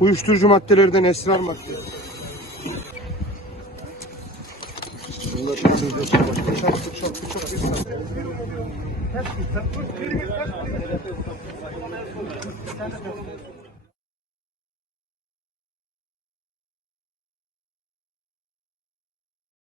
Uyuşturucu maddelerden esrar madde. Bunlar çok çok çok çok çok çok çok